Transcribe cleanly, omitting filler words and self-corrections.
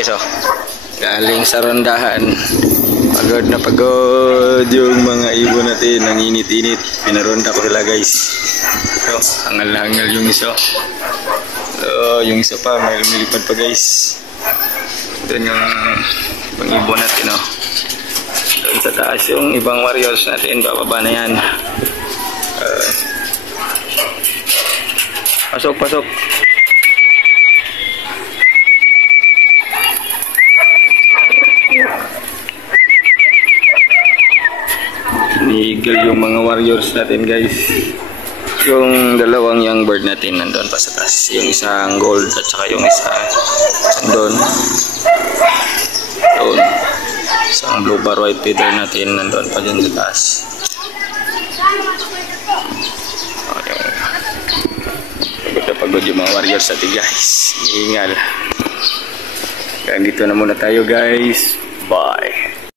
guys oh. Galing sa rondahan. Pagod na pagod yung mga ibon natin. Nanginit-init. Pinaronda ko sila guys. So, hangal-hangal yung isa. So, yung isa pa, may lumilipad pa guys. Doon yung ibang ibon natin oh. Doon sa taas yung ibang warriors natin. Bababa na yan. Pasok, pasok. Ni-eagle yung mga warriors natin guys. Yung dalawang young bird natin nandun pa sa taas. Yung isang gold at saka yung isa nandun. Doon. Isang blue bar white feather natin nandun pa dyan sa taas. Pagod na pagod yung mga warriors natin guys. Iingal. Kaya dito na muna tayo guys. Bye.